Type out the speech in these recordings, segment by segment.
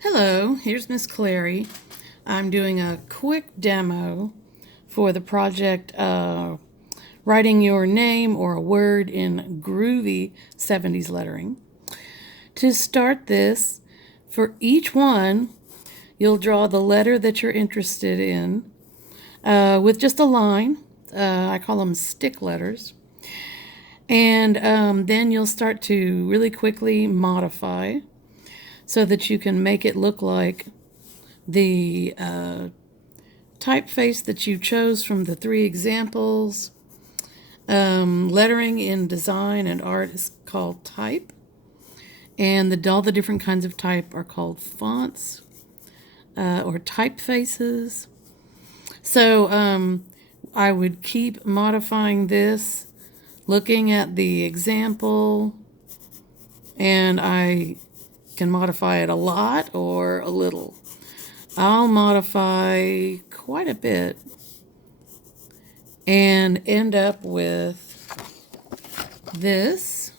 Hello, here's Miss Clary. I'm doing a quick demo for the project writing your name or a word in groovy 70s lettering. To start this, for each one, you'll draw the letter that you're interested in with just a line. I call them stick letters. And then you'll start to really quickly modify so that you can make it look like the typeface that you chose from the three examples. Lettering in design and art is called type, and all the different kinds of type are called fonts or typefaces. So I would keep modifying this, looking at the example, and I can modify it a lot or a little. I'll modify quite a bit and end up with this.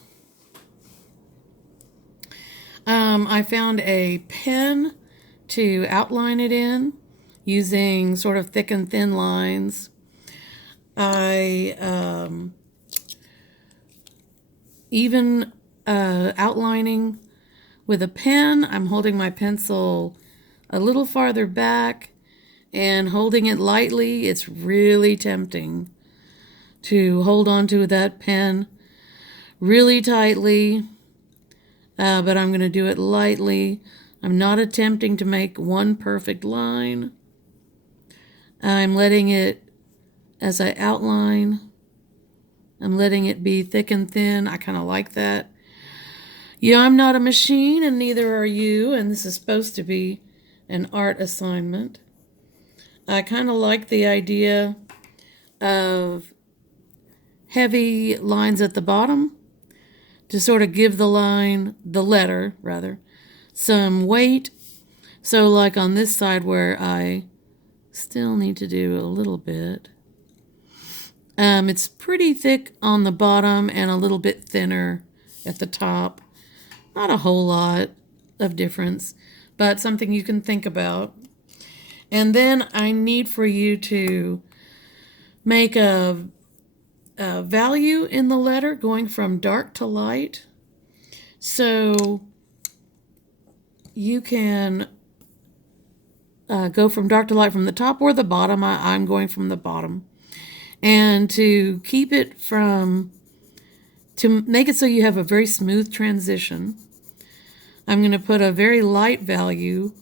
I found a pen to outline it in using sort of thick and thin lines. I even outlining with a pen. I'm holding my pencil a little farther back and holding it lightly. It's really tempting to hold on to that pen really tightly, but I'm going to do it lightly. I'm not attempting to make one perfect line. I'm letting it, as I outline, I'm letting it be thick and thin. I kind of like that. Yeah, I'm not a machine, and neither are you, and this is supposed to be an art assignment. I kind of like the idea of heavy lines at the bottom to sort of give the letter, some weight. So like on this side where I still need to do a little bit, it's pretty thick on the bottom and a little bit thinner at the top. Not a whole lot of difference, but something you can think about. And then I need for you to make a value in the letter going from dark to light. So you can go from dark to light from the top or the bottom. I'm going from the bottom. And to keep it to make it so you have a very smooth transition, I'm going to put a very light value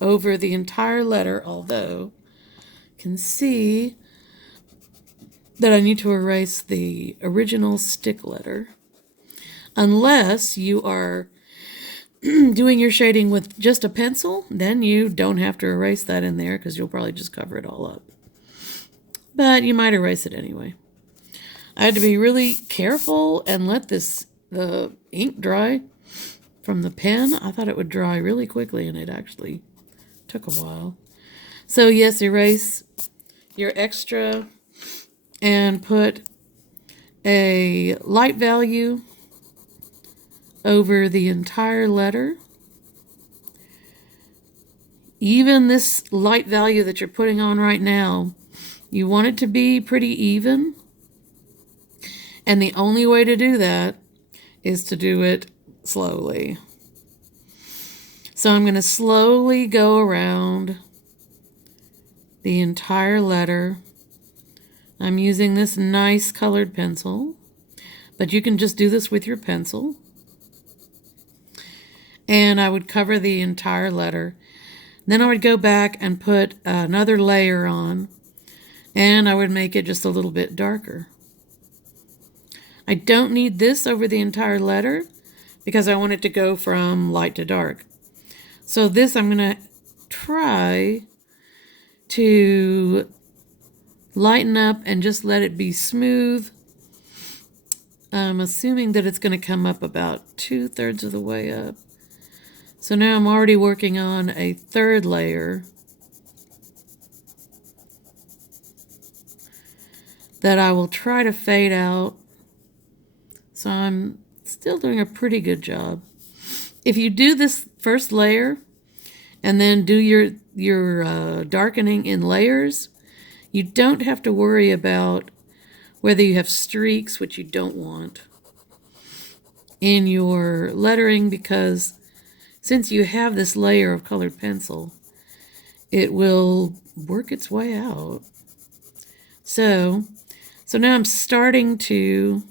over the entire letter, although you can see that I need to erase the original stick letter. Unless you are doing your shading with just a pencil, then you don't have to erase that in there because you'll probably just cover it all up. But you might erase it anyway. I had to be really careful and let the ink dry from the pen. I thought it would dry really quickly, and it actually took a while. So yes, erase your extra and put a light value over the entire letter. Even this light value that you're putting on right now, you want it to be pretty even. And the only way to do that is to do it slowly. So I'm going to slowly go around the entire letter. I'm using this nice colored pencil, but you can just do this with your pencil. And I would cover the entire letter. Then I would go back and put another layer on, and I would make it just a little bit darker. I don't need this over the entire letter because I want it to go from light to dark. So this I'm going to try to lighten up and just let it be smooth. I'm assuming that it's going to come up about 2/3 of the way up. So now I'm already working on a third layer that I will try to fade out. So I'm still doing a pretty good job. If you do this first layer and then do your darkening in layers. You don't have to worry about whether you have streaks, which you don't want, in your lettering, because since you have this layer of colored pencil, it will work its way out. So now I'm starting to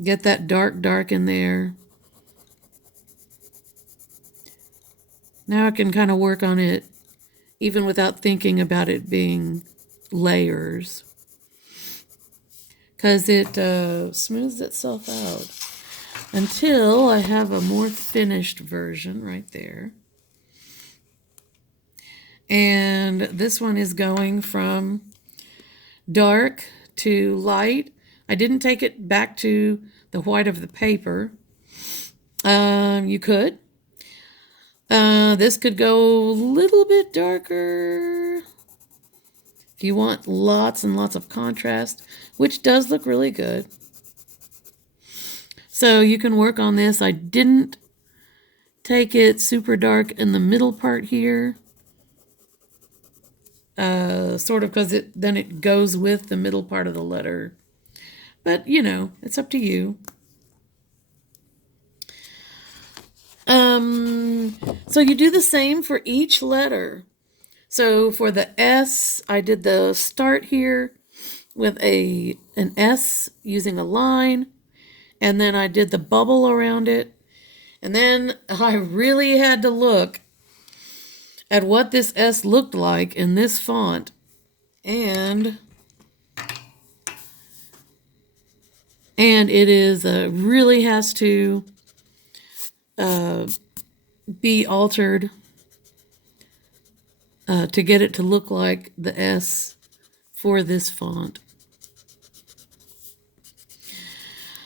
get that dark in there. Now I can kind of work on it even without thinking about it being layers, because it smooths itself out until I have a more finished version right there. And this one is going from dark to light. I didn't take it back to the white of the paper. You could. This could go a little bit darker if you want lots and lots of contrast, which does look really good. So you can work on this. I didn't take it super dark in the middle part here, sort of because then it goes with the middle part of the letter. But, you know, it's up to you. So you do the same for each letter. So for the S, I did the start here with an S using a line, and then I did the bubble around it. And then I really had to look at what this S looked like in this font. And it is really has to be altered to get it to look like the S for this font.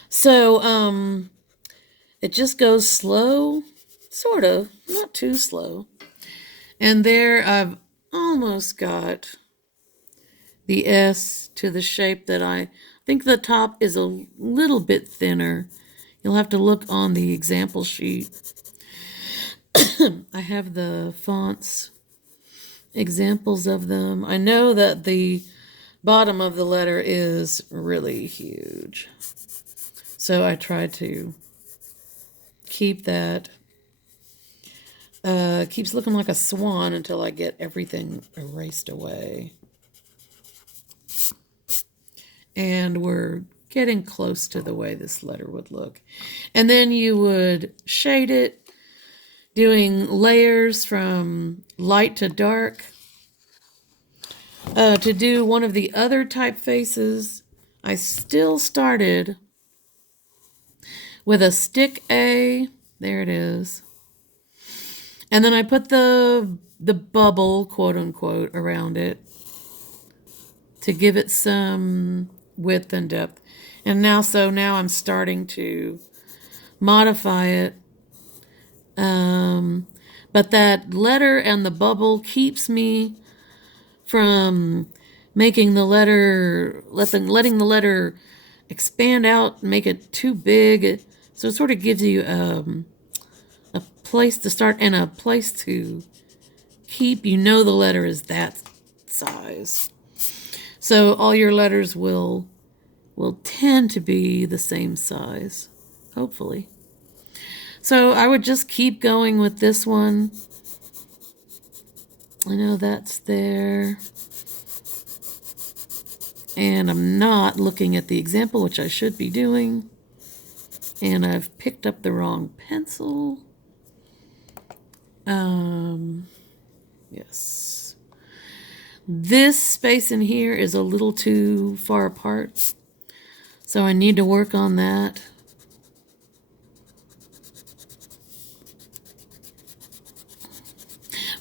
So it just goes slow, sort of, not too slow. And there I've almost got the S to the shape that I think the top is a little bit thinner. You'll have to look on the example sheet. I have the fonts, examples of them. I know that the bottom of the letter is really huge, so I try to keep that. Keeps looking like a swan until I get everything erased away. And we're getting close to the way this letter would look. And then you would shade it, doing layers from light to dark. To do one of the other typefaces, I still started with a stick A. There it is. And then I put the bubble, quote unquote, around it to give it some width and depth. And now I'm starting to modify it. But that letter and the bubble keeps me from making the letter, letting the letter expand out, make it too big. So it sort of gives you a place to start and a place to keep. You know the letter is that size. So all your letters will tend to be the same size, hopefully. So I would just keep going with this one. I know that's there. And I'm not looking at the example, which I should be doing. And I've picked up the wrong pencil. Yes. This space in here is a little too far apart, so I need to work on that.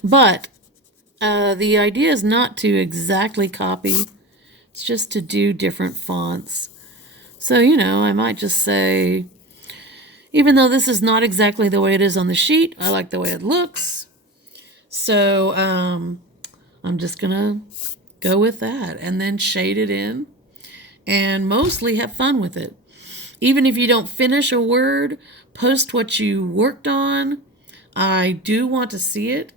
But the idea is not to exactly copy. It's just to do different fonts. So, you know, I might just say, even though this is not exactly the way it is on the sheet, I like the way it looks. So I'm just going to go with that and then shade it in and mostly have fun with it. Even if you don't finish a word, post what you worked on. I do want to see it.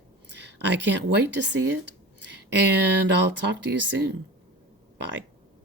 I can't wait to see it. And I'll talk to you soon. Bye.